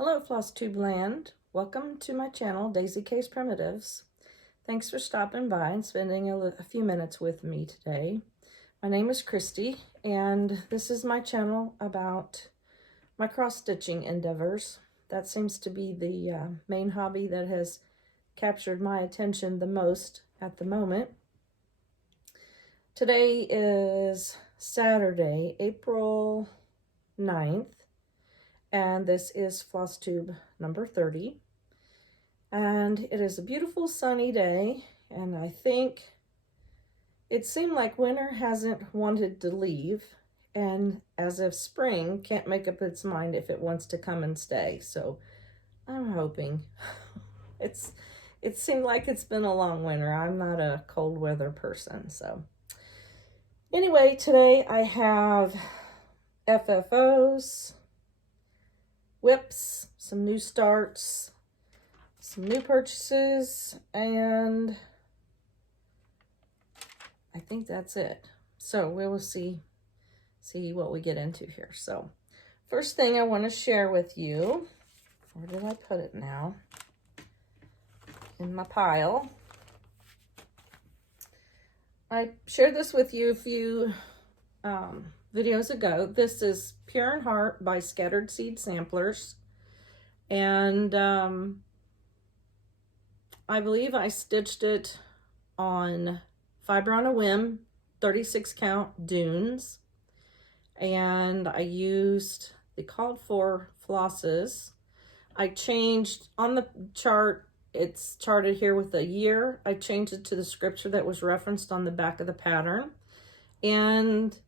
Hello FlossTube land. Welcome to my channel, Daisy Case Primitives. Thanks for stopping by and spending a few minutes with me today. My name is Christy and this is my channel about my cross-stitching endeavors. That seems to be the main hobby that has captured my attention the most at the moment. Today is Saturday, April 9th. And this is FlossTube number 30. And it is a beautiful sunny day, and I think it seemed like winter hasn't wanted to leave, and as if spring can't make up its mind if it wants to come and stay. So I'm hoping. It seemed like it's been a long winter. I'm not a cold weather person. So anyway, today I have FFOs, WIPS, some new starts, some new purchases, and I think that's it. So we will see what we get into here. So first thing I want to share with you, where did I put it now? In my pile. I shared this with you a few videos ago. This is Pure in Heart by Scattered Seed Samplers, and I believe I stitched it on Fiber on a Whim 36 count Dunes, and I used the called for flosses. I changed on the chart, it's charted here with a year. I changed it to the scripture that was referenced on the back of the pattern, and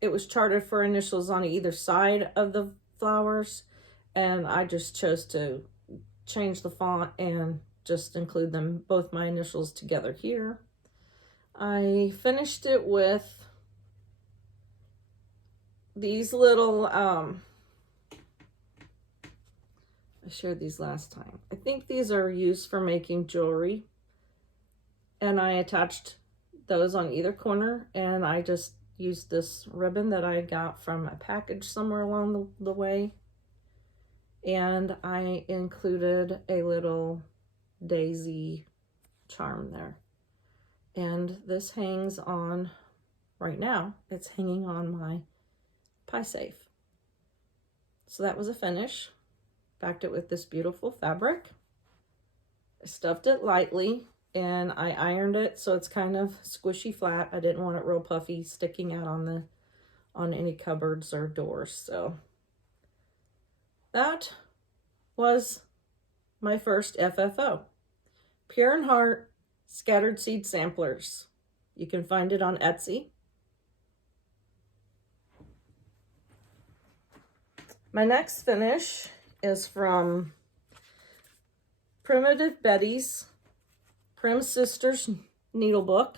it was charted for initials on either side of the flowers, and I just chose to change the font and just include them, both my initials together here. I finished it with these little, I shared these last time. I think these are used for making jewelry, and I attached those on either corner, and I just used this ribbon that I got from a package somewhere along the way, and I included a little daisy charm there. And this hangs on, right now, it's hanging on my pie safe. So that was a finish. Backed it with this beautiful fabric. I stuffed it lightly, and I ironed it so it's kind of squishy flat. I didn't want it real puffy sticking out on any cupboards or doors. So that was my first FFO. Pure in Heart Scattered Seed Samplers. You can find it on Etsy. My next finish is from Primitive Betty's Prim Sisters Needlebook.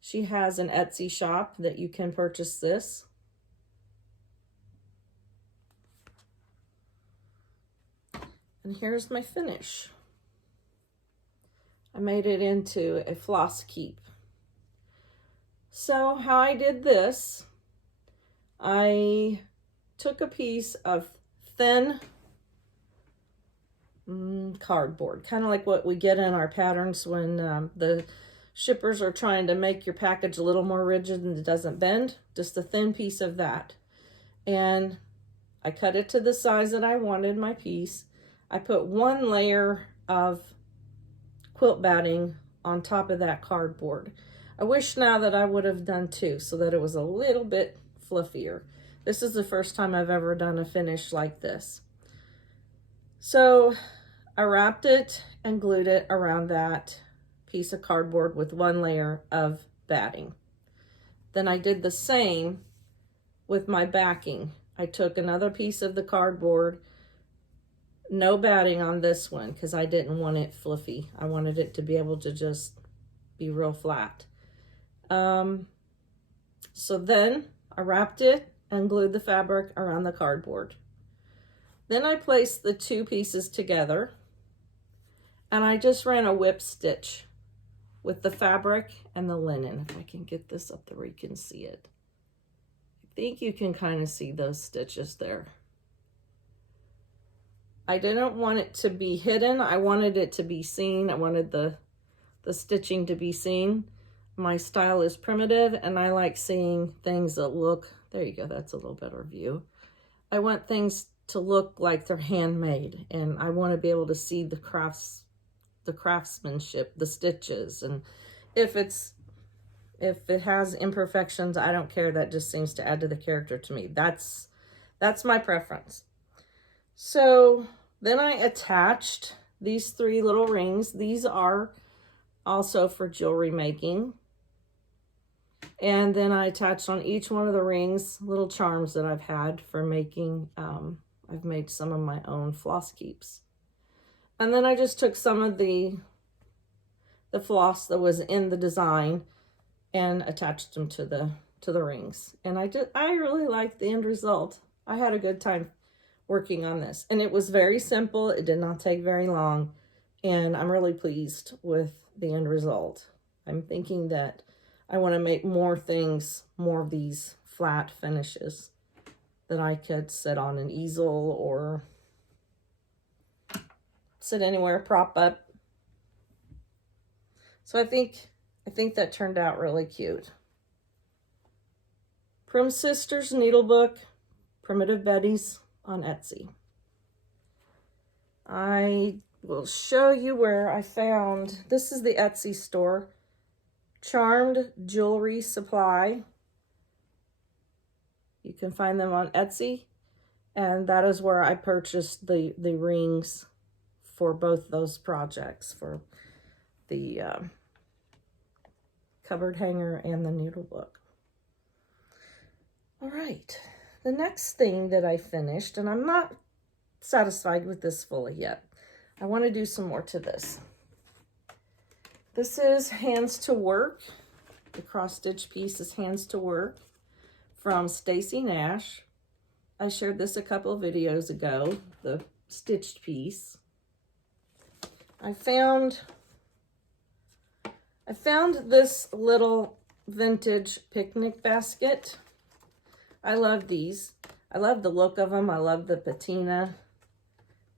She has an Etsy shop that you can purchase this. And here's my finish. I made it into a FlossKeep. So how I did this, I took a piece of thin cardboard, kind of like what we get in our patterns when the shippers are trying to make your package a little more rigid and it doesn't bend, just a thin piece of that. And I cut it to the size that I wanted my piece. I put one layer of quilt batting on top of that cardboard. I wish now that I would have done two so that it was a little bit fluffier. This is the first time I've ever done a finish like this. So I wrapped it and glued it around that piece of cardboard with one layer of batting. Then I did the same with my backing. I took another piece of the cardboard, no batting on this one because I didn't want it fluffy. I wanted it to be able to just be real flat. So then I wrapped it and glued the fabric around the cardboard. Then I placed the two pieces together, and I just ran a whip stitch with the fabric and the linen. If I can get this up there where you can see it. I think you can kind of see those stitches there. I didn't want it to be hidden. I wanted it to be seen. I wanted the stitching to be seen. My style is primitive, and I like seeing things that look, there you go, that's a little better view. I want things to look like they're handmade, and I want to be able to see the craftsmanship, the stitches, and if it has imperfections, I don't care. That just seems to add to the character to me. That's my preference. So then I attached these 3 little rings. These are also for jewelry making. And then I attached on each one of the rings little charms that I've had for making. I've made some of my own FlossKeeps. And then I just took some of the floss that was in the design and attached them to the rings. And I really liked the end result. I had a good time working on this, and it was very simple. It did not take very long, and I'm really pleased with the end result. I'm thinking that I want to make more things, more of these flat finishes that I could sit on an easel or sit anywhere, prop up. So I think that turned out really cute. Prim Sisters Needlebook, Primitive Betties on Etsy. I will show you where I found, this is the Etsy store, Charmed Jewelry Supply. You can find them on Etsy, and that is where I purchased the rings for both those projects, for the cupboard hanger and the needlebook. All right, the next thing that I finished, and I'm not satisfied with this fully yet. I want to do some more to this. This is Hands to Work. The cross stitch piece is Hands to Work from Stacy Nash. I shared this a couple of videos ago, the stitched piece. I found this little vintage picnic basket. I love these. I love the look of them. I love the patina.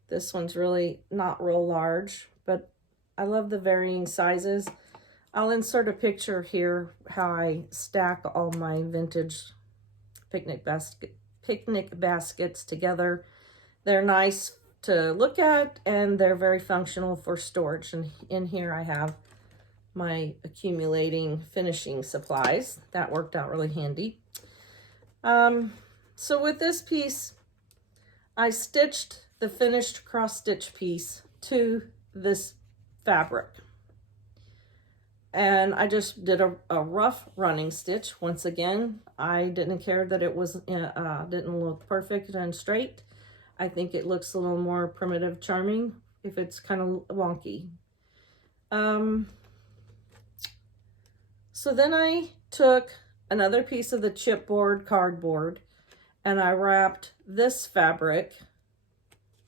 This one's really not real large, but I love the varying sizes. I'll insert a picture here how I stack all my vintage picnic baskets together. They're nice to look at, and they're very functional for storage. And in here I have my accumulating finishing supplies. That worked out really handy. So with this piece, I stitched the finished cross stitch piece to this fabric. And I just did a rough running stitch. Once again, I didn't care that it was didn't look perfect and straight. I think it looks a little more primitive charming if it's kind of wonky. So then I took another piece of the chipboard cardboard and I wrapped this fabric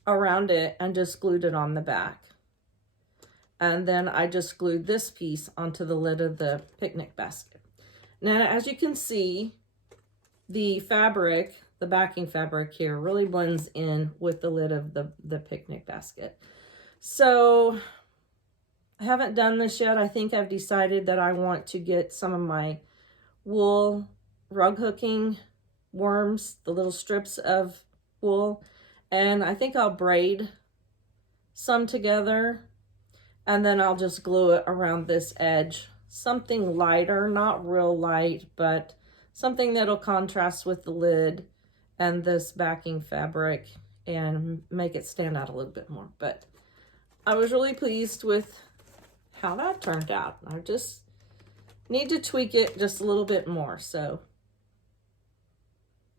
around it and just glued it on the back. And then I just glued this piece onto the lid of the picnic basket. Now, as you can see, the fabric, the backing fabric here, really blends in with the lid of the picnic basket. So I haven't done this yet. I think I've decided that I want to get some of my wool rug hooking worms, the little strips of wool, and I think I'll braid some together, and then I'll just glue it around this edge. Something lighter, not real light, but something that'll contrast with the lid and this backing fabric and make it stand out a little bit more. But I was really pleased with how that turned out. I just need to tweak it just a little bit more. So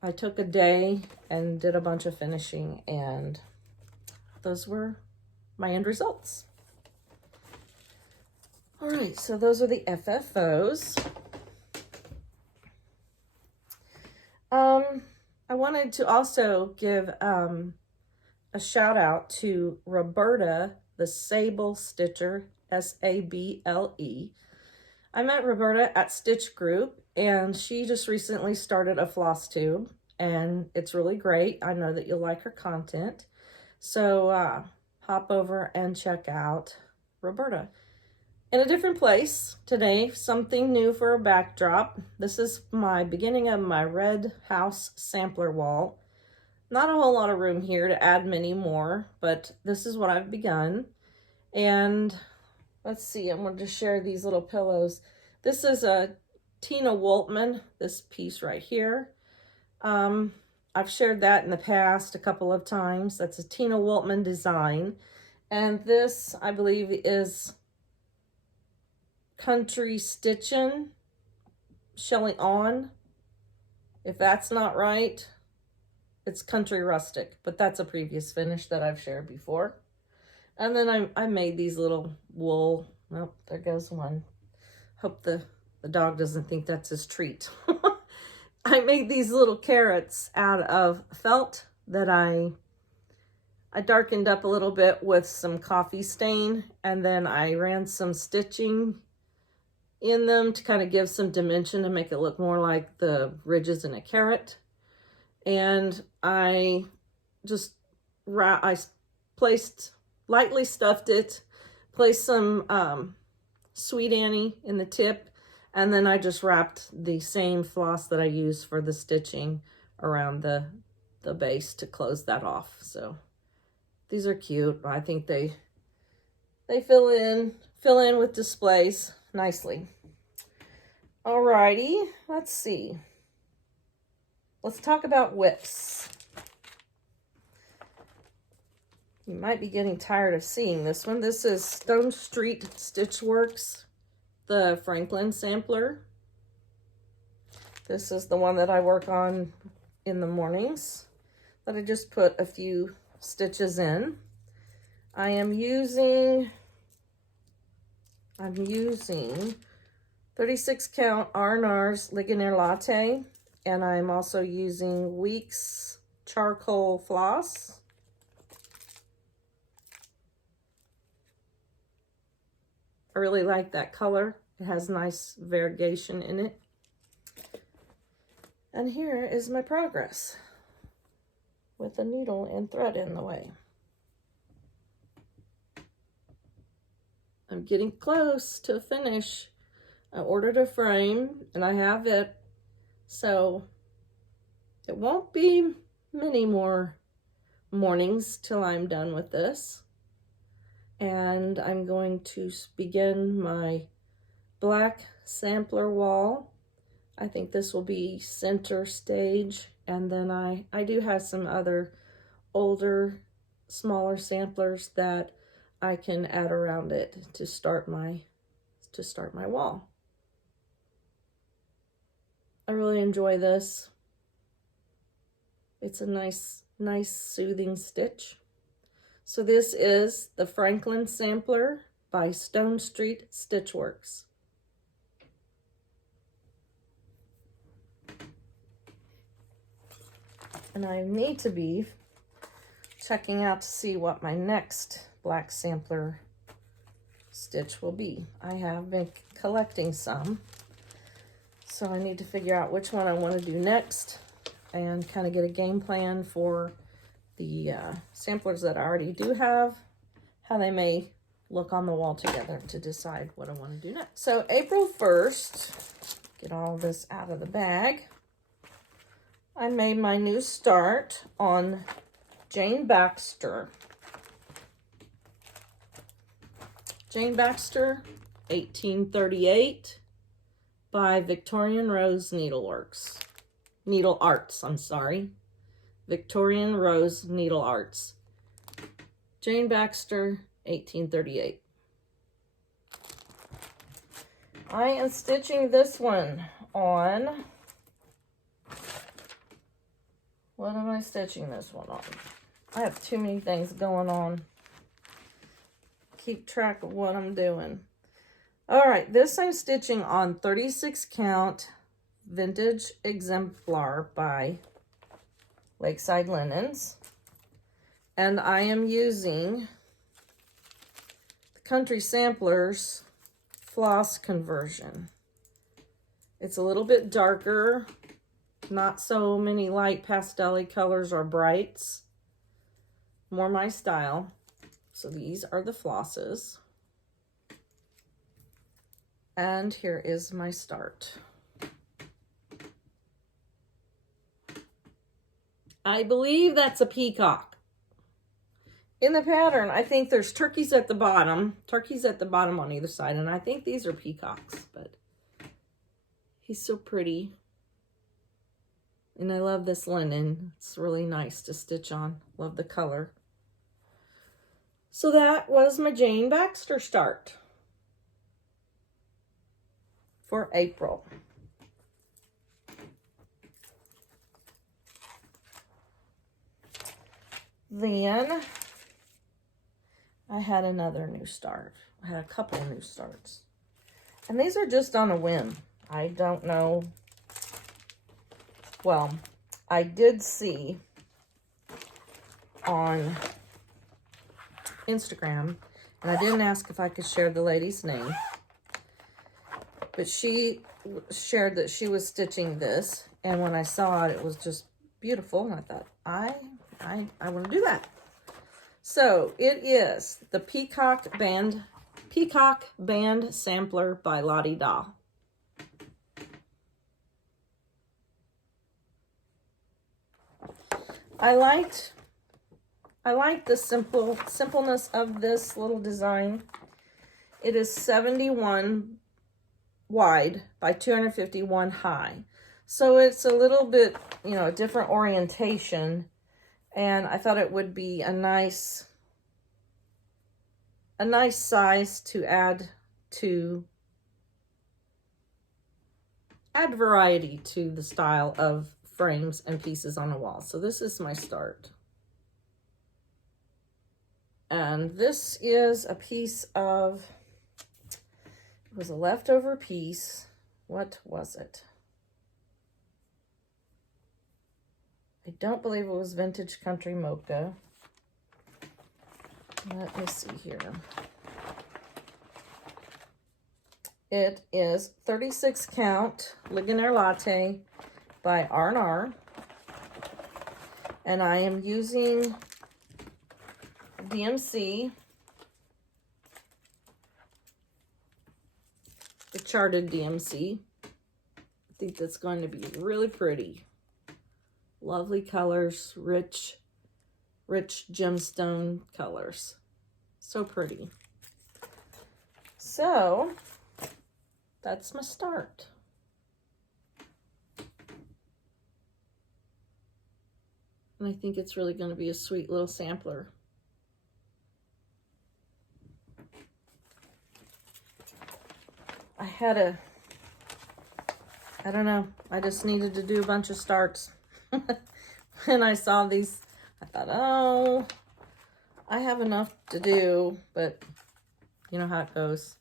I took a day and did a bunch of finishing, and those were my end results. All right, so those are the FFOs. I wanted to also give a shout out to Roberta, the Sable Stitcher, S-A-B-L-E. I met Roberta at Stitch Group, and she just recently started a FlossTube, and it's really great. I know that you'll like her content. So hop over and check out Roberta. In a different place today, something new for a backdrop. This is my beginning of my red house sampler wall. Not a whole lot of room here to add many more, but this is what I've begun. And let's see, I'm going to share these little pillows. This is a Tina Woltman, this piece right here. I've shared that in the past a couple of times. That's a Tina Woltman design. And this, I believe, is Country Stitchin', Shelly On. If that's not right, it's Country Rustic, but that's a previous finish that I've shared before. And then I made these little wool, oh, there goes one. Hope the dog doesn't think that's his treat. I made these little carrots out of felt that I darkened up a little bit with some coffee stain, and then I ran some stitching in them to kind of give some dimension to make it look more like the ridges in a carrot. And I just lightly stuffed it, placed some Sweet Annie in the tip, and then I just wrapped the same floss that I used for the stitching around the base to close that off. So these are cute. I think they fill in with displays nicely. Alrighty, let's see. Let's talk about WIPS. You might be getting tired of seeing this one. This is Stone Street Stitchworks, the Franklin sampler. This is the one that I work on in the mornings, that I just put a few stitches in. I'm using 36 count R&R's Ligonier Latte, and I'm also using WIPS charcoal floss. I really like that color. It has nice variegation in it. And here is my progress with a needle and thread in the way. I'm getting close to a finish. I ordered a frame and I have it, so it won't be many more mornings till I'm done with this. And I'm going to begin my black sampler wall. I think this will be center stage, and then I do have some other older, smaller samplers that I can add around it to start my wall. I really enjoy this. It's a nice soothing stitch. So this is the Franklin Sampler by Stone Street Stitchworks. And I need to be checking out to see what my next black sampler stitch will be. I have been collecting some, so I need to figure out which one I want to do next and kind of get a game plan for the samplers that I already do have, how they may look on the wall together to decide what I want to do next. So April 1st, get all this out of the bag, I made my new start on Jane Baxter. Jane Baxter, 1838, by Victorian Rose Needle Arts, I'm sorry. Victorian Rose Needle Arts. Jane Baxter, 1838. I am stitching this one on, what am I stitching this one on? I have too many things going on. Keep track of what I'm doing. All right, this I'm stitching on 36 count Vintage Exemplar by Lakeside Linens. And I am using the Country Samplers floss conversion. It's a little bit darker, not so many light pastel-y colors or brights. more my style. So these are the flosses. And here is my start. I believe that's a peacock. In the pattern, I think there's turkeys at the bottom on either side, and I think these are peacocks, but he's so pretty. And I love this linen. It's really nice to stitch on. Love the color. So that was my Jane Baxter start for April. Then I had another new start. I had a couple of new starts. And these are just on a whim. I don't know. Well, I did see on Instagram, and I didn't ask if I could share the lady's name, but she shared that she was stitching this, and when I saw it, it was just beautiful, and I thought, I want to do that. So it is the Peacock Band Sampler by Lottie Da. I liked the simpleness of this little design. It is 71 wide by 251 high. So it's a little bit, you know, a different orientation. And I thought it would be a nice size to add variety to the style of frames and pieces on a wall. So this is my start. And this is a piece of, it was a leftover piece. What was it? I don't believe it was Vintage Country Mocha. Let me see here. It is 36 count Ligonier Latte by R&R. And I am using DMC, the charted DMC. I think that's going to be really pretty. Lovely colors, rich gemstone colors. So pretty. So that's my start. And I think it's really going to be a sweet little sampler. I don't know, I just needed to do a bunch of starts. When I saw these, I thought, oh, I have enough to do, but you know how it goes.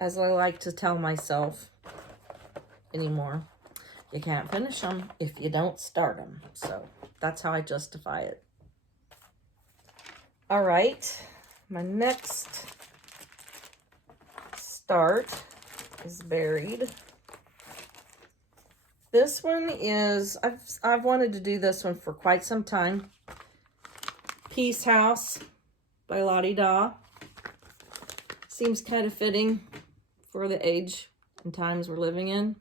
As I like to tell myself anymore, you can't finish them if you don't start them. So that's how I justify it. All right, my next start is Buried. This one is, I've wanted to do this one for quite some time. Peace House by Lottie Da. Seems kind of fitting for the age and times we're living in.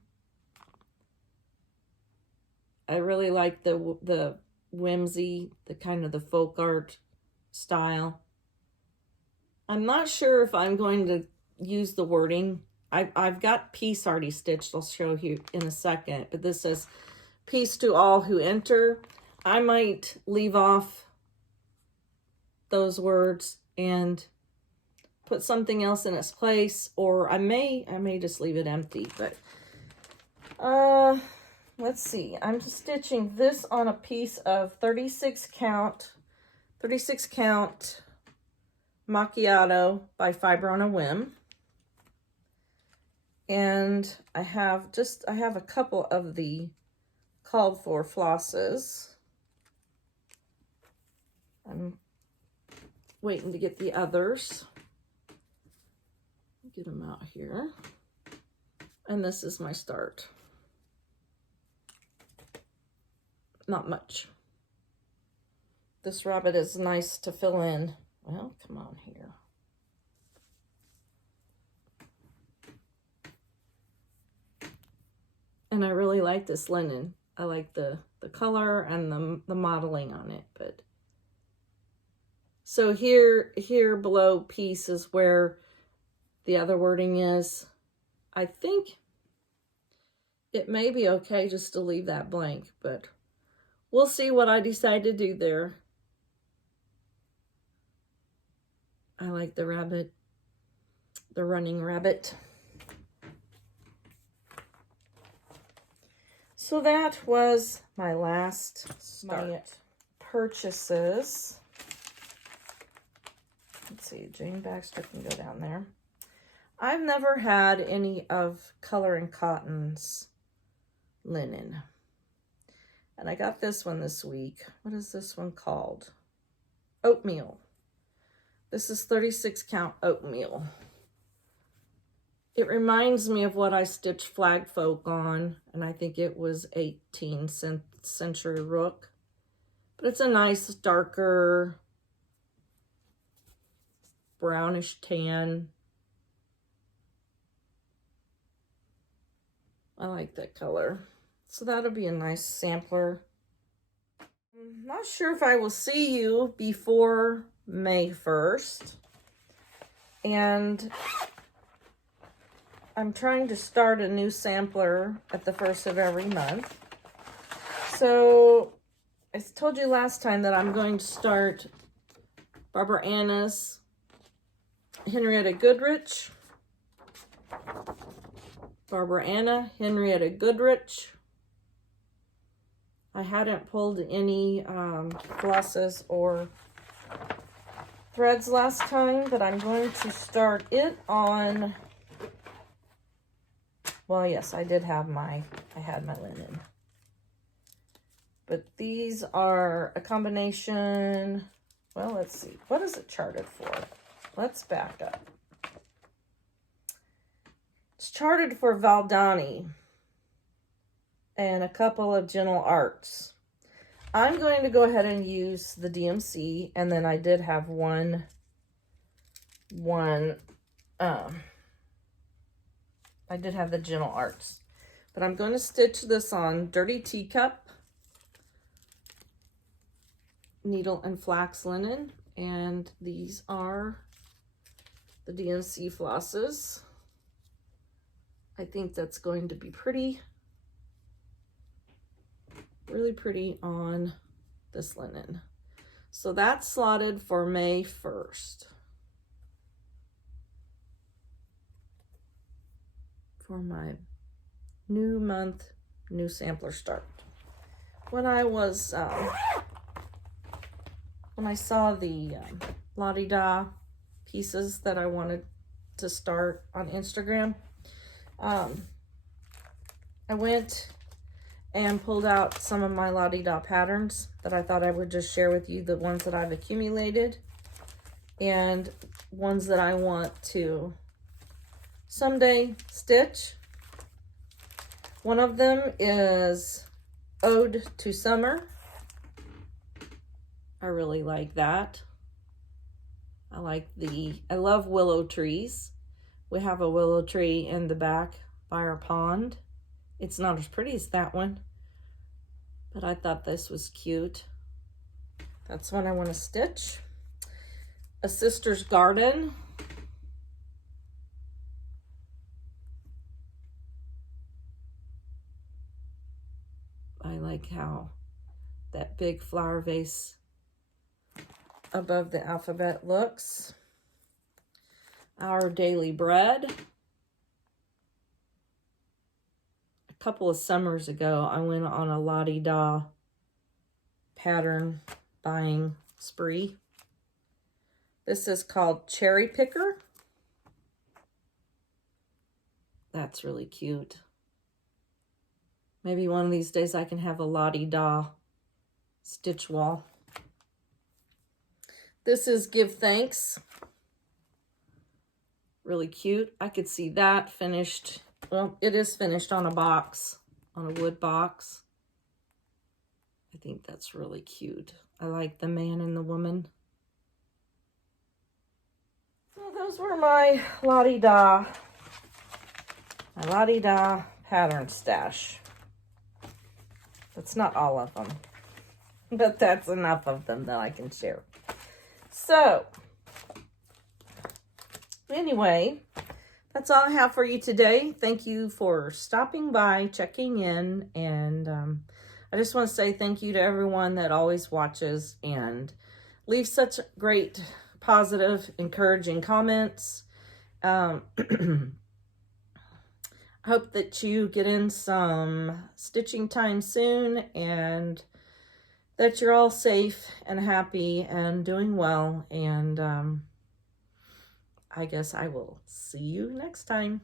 I really like the whimsy, the kind of the folk art style. I'm not sure if I'm going to use the wording. I've got peace already stitched. I'll show you in a second. But this says, peace to all who enter. I might leave off those words and put something else in its place, or I may just leave it empty. But let's see. I'm stitching this on a piece of 36 count Macchiato by Fiber on a Whim. And I have a couple of the called for flosses. I'm waiting to get the others. Get them out here. And this is my start. not much. This rabbit is nice to fill in. Well, come on here. And I really like this linen. I like the color and the modeling on it. But so here below piece is where the other wording is. I think it may be okay just to leave that blank, but we'll see what I decide to do there. I like the rabbit, the running rabbit. So that was my last purchases. Let's see, Jane Baxter can go down there. I've never had any of Color and Cotton's linen. And I got this one this week. What is this one called? Oatmeal. This is 36 count oatmeal. It reminds me of what I stitched Flag Folk on, and I think it was 18th century rook. But it's a nice darker brownish tan. I like that color. So that'll be a nice sampler. I'm not sure if I will see you before May 1st. And I'm trying to start a new sampler at the first of every month. So I told you last time that I'm going to start Barbara Anna's Henrietta Goodrich. Barbara Anna, Henrietta Goodrich. I hadn't pulled any flosses or threads last time, but I'm going to start it on, well, yes, I had my linen. But these are a combination, well, let's see, what is it charted for? Let's back up. It's charted for Valdani and a couple of Gentle Arts. I'm going to go ahead and use the DMC, and then I did have one I did have the Gentle Arts. But I'm going to stitch this on Dirty Teacup, needle and flax linen, and these are the DMC flosses. I think that's going to be pretty, really pretty on this linen. So that's slotted for May 1st. For my new month, new sampler start. When I was, when I saw the La-Di-Da pieces that I wanted to start on Instagram, I went and pulled out some of my La-Di-Da patterns that I thought I would just share with you, the ones that I've accumulated and ones that I want to someday stitch. One of them is Ode to Summer. I really like that. I love willow trees. We have a willow tree in the back by our pond. It's not as pretty as that one, but I thought this was cute. That's one I want to stitch. A Sister's Garden. I like how that big flower vase above the alphabet looks. Our Daily Bread. A couple of summers ago, I went on a La-Di-Da pattern buying spree. This is called Cherry Picker. That's really cute. Maybe one of these days I can have a La-Di-Da stitch wall. This is Give Thanks. Really cute. I could see that finished. Well, it is finished on a box, on a wood box. I think that's really cute. I like the man and the woman. So those were my la-di-da pattern stash. That's not all of them, but that's enough of them that I can share. So anyway, that's all I have for you today. Thank you for stopping by, checking in, and I just want to say thank you to everyone that always watches and leaves such great, positive, encouraging comments. I hope that you get in some stitching time soon and that you're all safe and happy and doing well. And I guess I will see you next time.